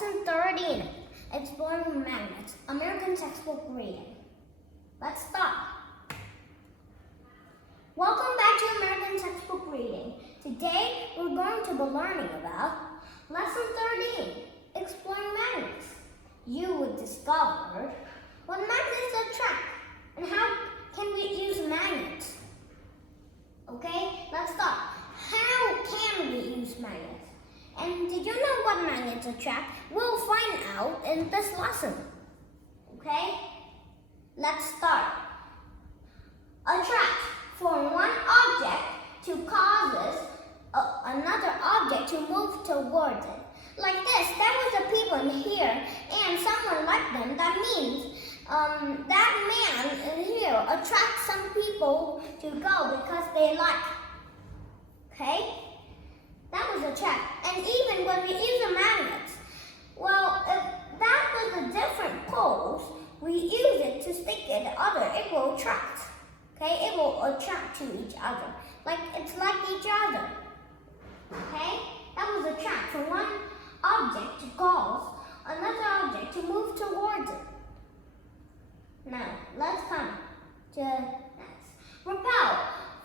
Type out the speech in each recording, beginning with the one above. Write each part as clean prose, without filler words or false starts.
Lesson 13, Exploring Magnets, American Textbook Reading. Let's start. Welcome back to American Textbook Reading. Today we're going to be learning about Lesson 13, Exploring Magnets. You will discover what magnets attract and how can we use magnets. Okay, let's start. How can we use magnets? And did you know what magnets attract? We'll find out in this lesson. Okay? Let's start. Attract. For one object to causes another object to move towards it. Like this, there was a people here and someone liked them. That means that man in here attracts some people to go because they like. Okay? That was attract. And even when we use the magnets, well, if that was the different poles, we use it to stick it to other, it will attract. Okay, it will attract to each other. Like it's like each other. Okay? That was attract for one object to cause another object to move towards it. Now, let's come to next. Repel.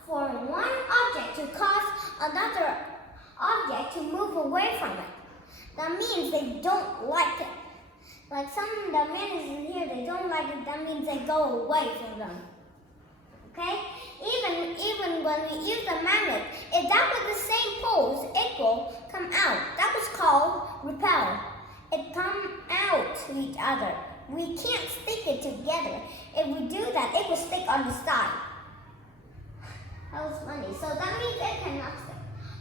For one object to cause another object to move away from it. That means they don't like it. Like some of the men in here, they don't like it. That means they go away from them. Okay? Even when we use the magnet, if that was the same poles, it will come out. That was called repel. It comes out to each other. We can't stick it together. If we do that, it will stick on the side. That was funny. So that means it cannot stick.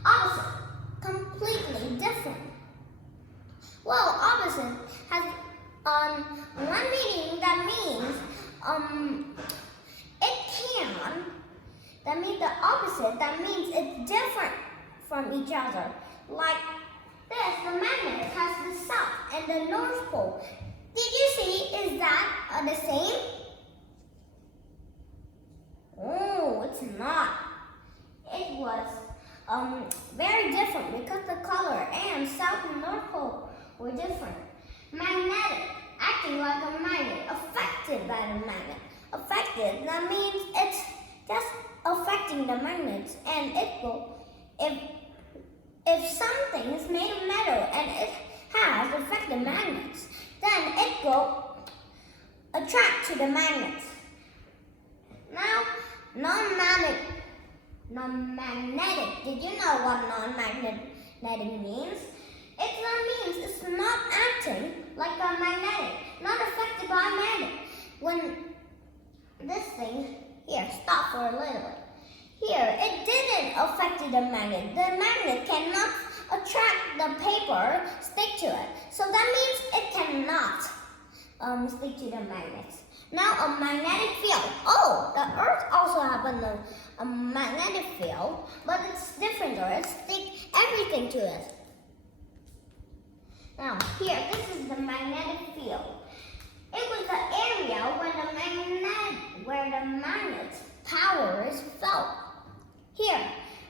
Opposite. Completely different. Well, opposite has one meaning that means it can. That means the opposite. That means it's different from each other. Like this, the magnet has the south and the north pole. Did you see? Is that the same? Oh, it's not. It was very different because the color and south and north pole were different. Magnetic, acting like a magnet, affected by the magnet. Affected, that means it's just affecting the magnets, and it will, if something is made of metal and it has affected magnets, then it will attract to the magnets. Now, non-magnetic. Did you know what non-magnetic means? It means it's not acting like a magnetic, not affected by a magnet. When this thing, here, stop for a little bit. Here, it didn't affect the magnet. The magnet cannot attract the paper, stick to it. So that means it cannot stick to the magnets. Now a magnetic field. Oh, the Earth also has a magnetic field, but it's different though. It sticks everything to it. Now here, this is the magnetic field. It was the area where the magnet's power is felt. Here,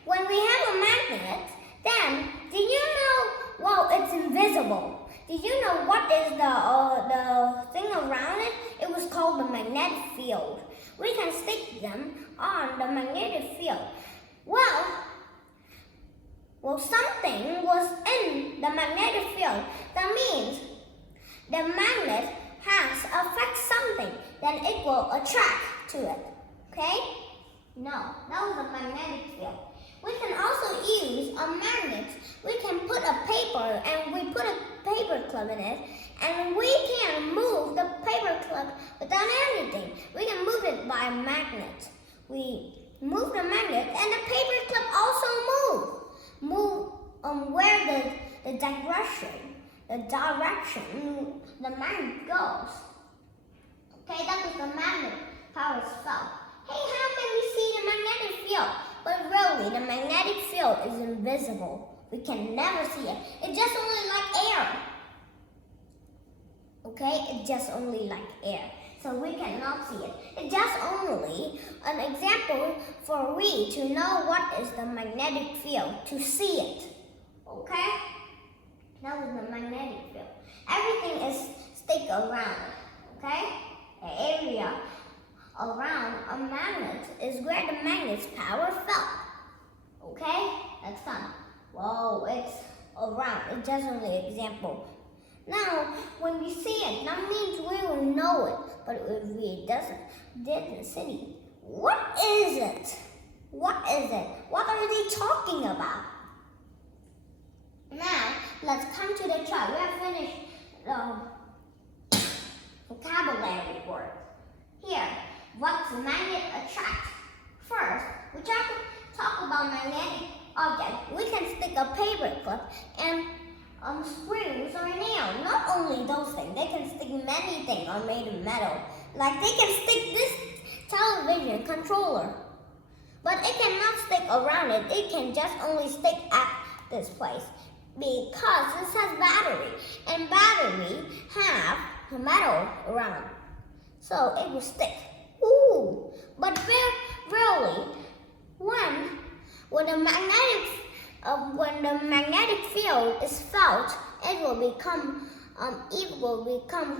when we have a magnet, then did you know? Well, it's invisible. Did you know what is the thing around it? It was called the magnetic field. We can stick them on the magnetic field. Well, something was in the magnetic field. That means the magnet has affect something, then it will attract to it. Okay? No, that was a magnetic field. We can also use a magnet. We can put a paper and we put a paper clip in it, and we can move the paper clip without anything. We can move it by a magnet. We move the magnet and the paper clip also move where the direction the magnet goes. Okay, that was the magnet power is felt. Hey, how can we see the magnetic field? But really, the magnetic field is invisible. We can never see it. It's just only like air. Okay, it's just only like air. So we cannot see it. It's just only an example for we to know what is the magnetic field, to see it. Okay? That was the magnetic field. Everything is stick around, okay? The area around a magnet is where the magnet's power felt. Okay? That's fun. Whoa, it's around. It's just only an example. Now, when we see it, that means we will know it. But if we didn't see it, what is it? What is it? What are they talking about? Now, let's come to the chart. We have finished the vocabulary words. Here, what's a magnet attract? First, we talk about magnetic objects. We can stick a paper clip and screws or nails. Not only those things, they can stick many things are made of metal. Like they can stick this television controller. But it cannot stick around it. It can just only stick at this place. Because this has battery. And battery have metal around. So it will stick. Ooh! But really, when the magnetic field is felt, it will become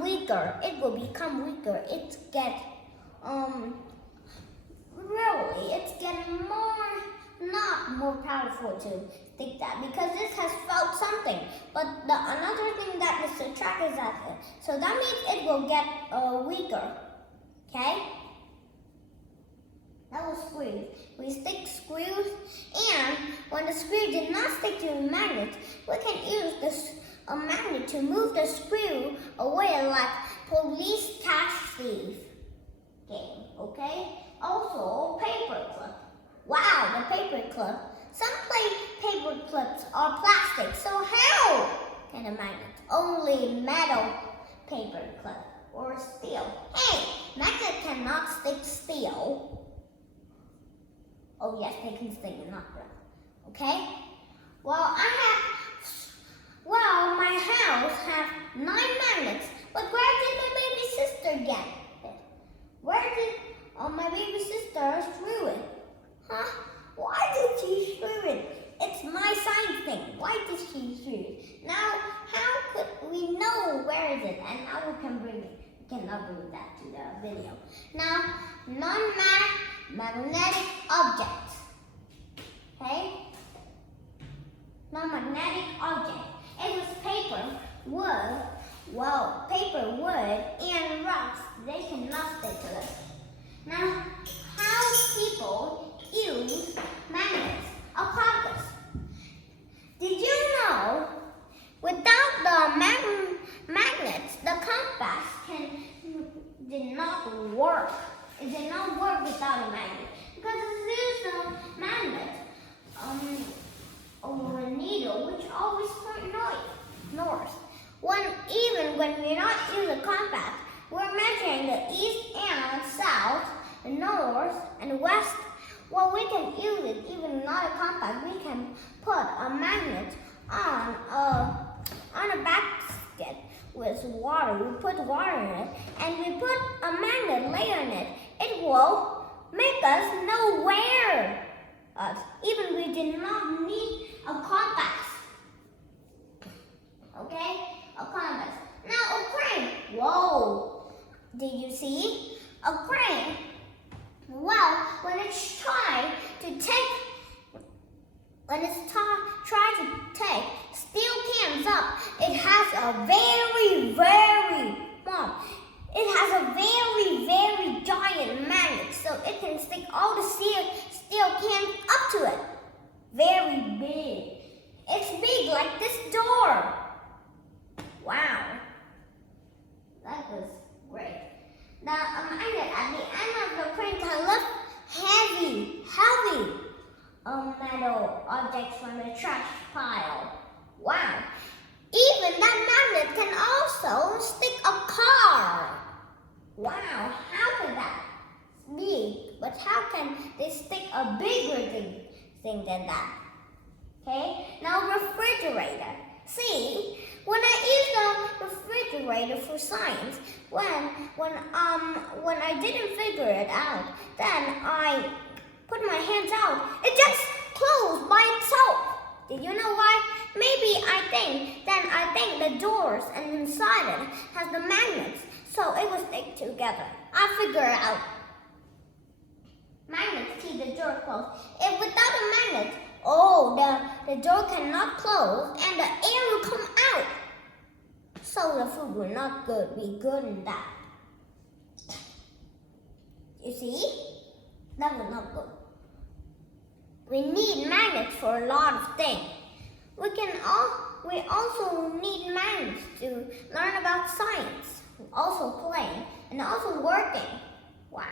weaker. It will become weaker. It's getting not more powerful to stick that because this has felt something. But another thing that is attract is that so that means it will get weaker. Okay? That was screws. We stick screws, and when the screw did not stick to the magnet, we can use a magnet to move the screw away like police tax thief game. Okay? Also, paper clip. Wow, the paper clip. Some paper clips are plastic, so how can a magnet? Only metal paper clip or steel. Hey, magnet cannot stick steel. Oh yes, they can stick it, not glass. Okay? My house has 9 magnets, but where did my baby sister get it? Where did my baby sister screw it? Huh? Why did she screw it? It's my science thing. Why did she screw it? Now, how could we know where is it? And now we can bring it. We cannot bring that to the video. Now, non-magnetic objects. Okay? Non-magnetic object. It was paper, wood, and rocks. They cannot stick to it. Now, how people use magnets or compass? Did you know without the magnets, the compass did not work. It did not work without a magnet because there's no magnet or a needle which always point north. Even when we're not using a compass, we're measuring the east and south, the north and west. Well, we can use it even not a compass. We can put a magnet on a basket with water. We put water in it and we put a magnet layer in it. It will make us know where. Even we did not need a compass. Okay? A compass. Now a crane. Whoa! Did you see? A crane. Well, when it's trying to take steel cans up, it has a very giant magnet, so it can stick all the steel cans up to it. Very big. It's big like this door. Wow. That was great. Now, a magnet at the end of the crane can lift heavy metal objects from the trash pile. Wow. Even that magnet can also stick a car. Wow, how could that be? But how can they stick a bigger thing than that? Okay, now refrigerator. See, when I use the refrigerator for science, when I didn't figure it out, then I put my hands out. It just closed by itself. Did you know why? Maybe I think that and I think the doors and inside it has the magnets, so it will stick together. I figure it out. Magnets keep the door closed. If without a magnet, the door cannot close and the air will come out. So the food will not be good in that. You see? That was not good. We need magnets for a lot of things. We also need magnets to learn about science, also playing, and also working. Wow.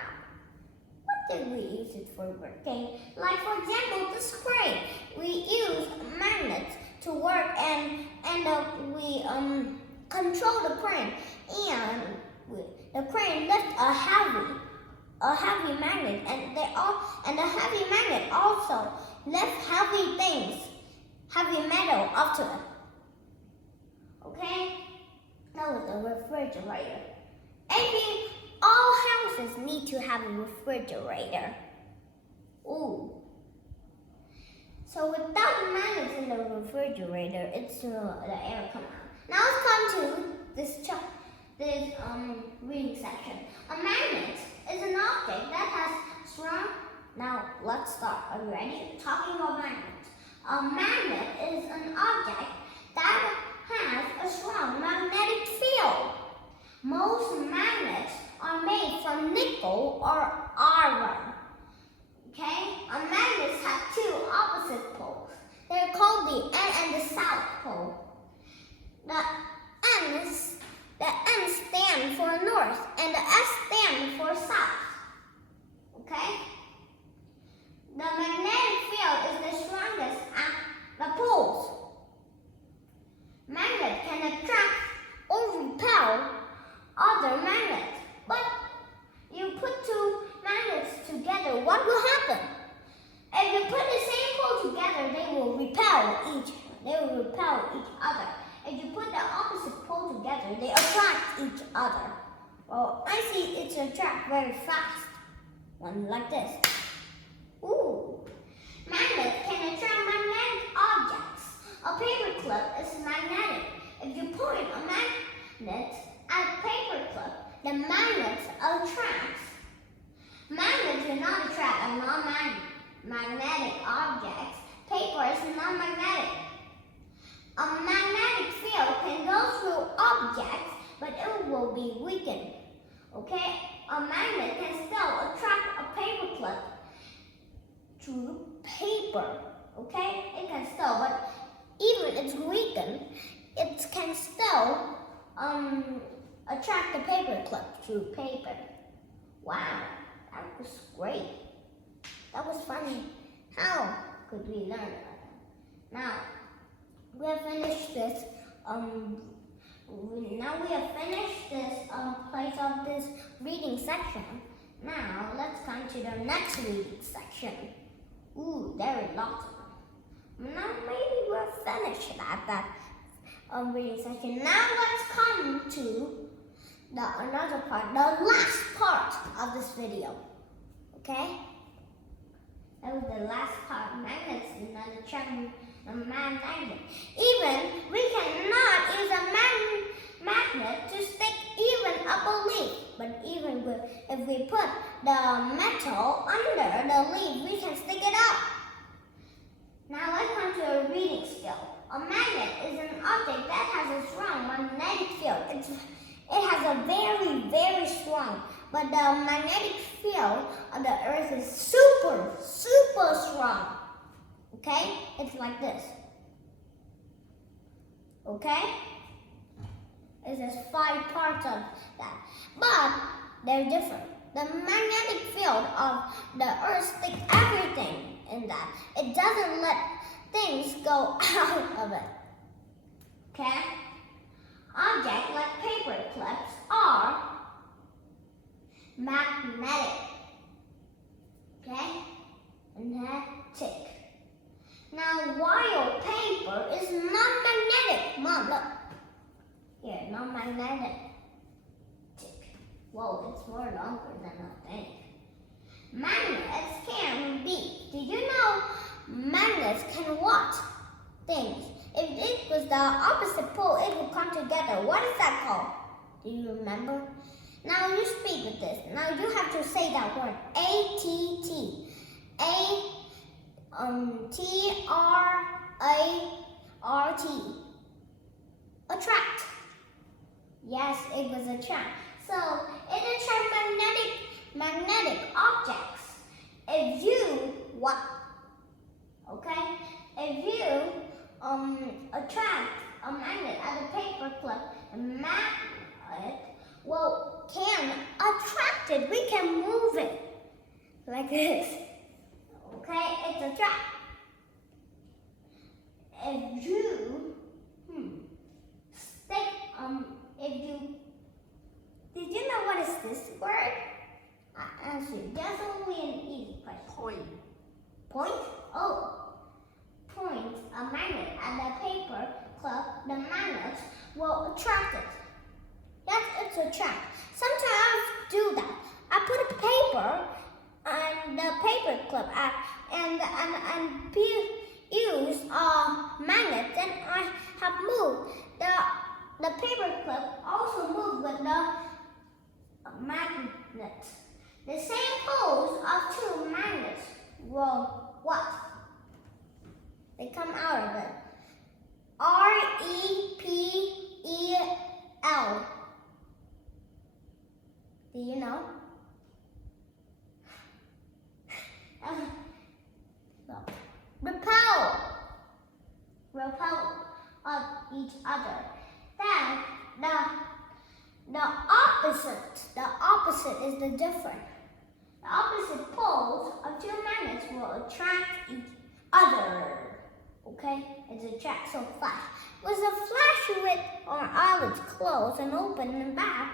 What did we use it for working? Like for example, this crane. We use magnets to work and we control the crane, and the crane lifts a heavy magnet, and the heavy magnet also lifts heavy things, heavy metal up to it. Okay, that was the refrigerator. All houses need to have a refrigerator. Ooh. So without the magnets in the refrigerator, the air come out. Now let's come to this reading section. A magnet is an object that has strong. Now let's start. Are you ready? Talking about magnets. A magnet is an object that has a strong magnetic field. Most magnets are made from nickel or iron. Okay? A magnet has two opposite poles. They're called the N and the South pole. The N stand for north and the S stand for south. Okay? The magnetic field is the strongest at the poles. Magnet can attract or repel other magnets. But you put two magnets together, what will happen? If you put the same pole together, they will repel each other. If you put the opposite pole together, they attract each other. Well, I see it attract very fast. One like this. Ooh. Magnets can attract magnetic objects. A paper clip is magnetic. If you point a magnet at a paper clip, the magnet attracts. Magnets do not attract a non-magnetic objects. Paper is non-magnetic. A magnetic field can go through objects, but it will be weakened. Okay? A magnet can still attract a paper clip to paper. Okay? It can still, but even if it's weakened, it can still attract the paper clip to paper. Wow, that was great. That was funny. How could we learn about that? Now, we have finished this. Place of this reading section. Now let's come to the next reading section. Ooh, there are lots of them. Now maybe we're finished at that reading section. Now let's come to another part, the last part of this video. Okay? That was the last part. Magnets and then the magnet. Even we cannot use a magnet to stick even up a leaf. But even if we put the metal under the leaf, we can stick it up. Now let's come to a reading skill. A magnet is an object that has a strong magnetic field. It has a very, very strong, but the magnetic field of the earth is super, super strong. Okay? It's like this. Okay? It has 5 parts of that. But they're different. The magnetic field of the earth sticks everything in that. It doesn't let things go out of it. Okay? Objects like paper clips are magnetic. Okay? Magnetic. Now, while paper is non-magnetic. Mom, look. Here, non-magnetic. Whoa, it's more longer than I think. Magnets can be. Did you know magnets can what? Things. If it was the opposite pole, it would come together. What is that called? Do you remember? Now you speak with this. Now you have to say that word. A-T-T. T-R-A-R-T. Attract. Yes, it was attract. So it attracts magnetic objects. If you if you attract a magnet at a paper clip, a magnet can attract it. We can move it like this. Okay, it's attract. If you stick did you know what is this word? I answered. That's only an easy question. Point. Point? Oh. Point a magnet at the paper clip. The magnet will attract it. Yes, it's attract. Sometimes I do that. I put a paper on the paper clip and use a magnet. Then I have moved the paper clip. Also moved with the magnet. The same poles of two magnets will what? They come out of it. R-E-P-E-L. Do you know? Repel of each other. Then the opposite is the different. The opposite poles of two magnets will attract each other. Okay, it's attract. So flash. Was a flash with our eyelids closed and open and back?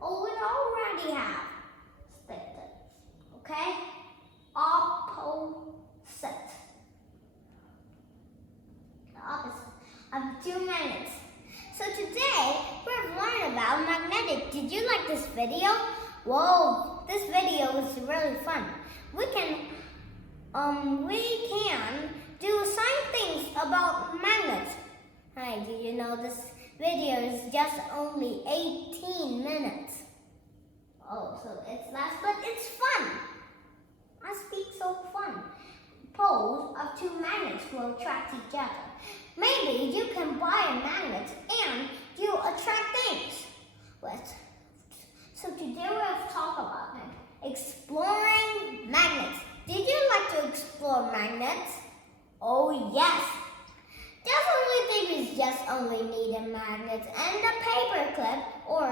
Oh, we already have sticked it. Okay, opposite. The opposite of two magnets. So today we've learned about magnetic. Did you like this video? Whoa, this video is really fun. We can do some things about magnets. Hi, did you know this video is just only 18 minutes? Oh, so it's last, but it's fun. I speak so fun. Poles of two magnets will attract each other. Maybe you can buy a magnet and you attract things. So today we'll talk about exploring magnets. Did you like to explore magnets? Oh yes. These just only need a magnet and a paper clip, or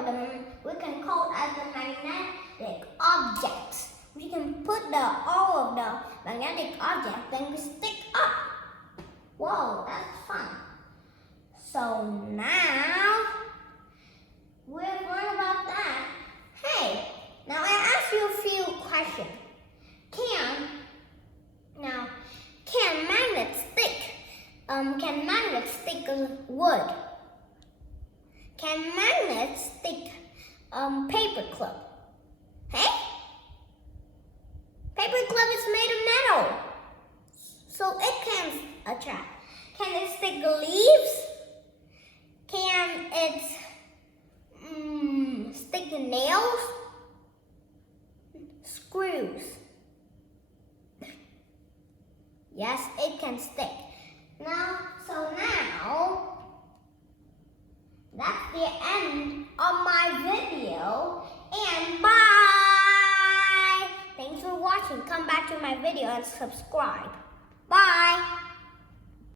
we can call it as the magnetic objects. We can put all of the magnetic objects and we stick up. Whoa, that's fun. So now we've learned about that. Hey, now I ask you a few questions. Can magnets stick? Can magnets stick wood? Can magnets stick paper clip? Hey? Paper clip is made of metal, so it can attract. Can it stick leaves? Can it stick nails? Screws? Yes, it can stick. So now, that's the end of my video, and bye! Thanks for watching. Come back to my video and subscribe. Bye!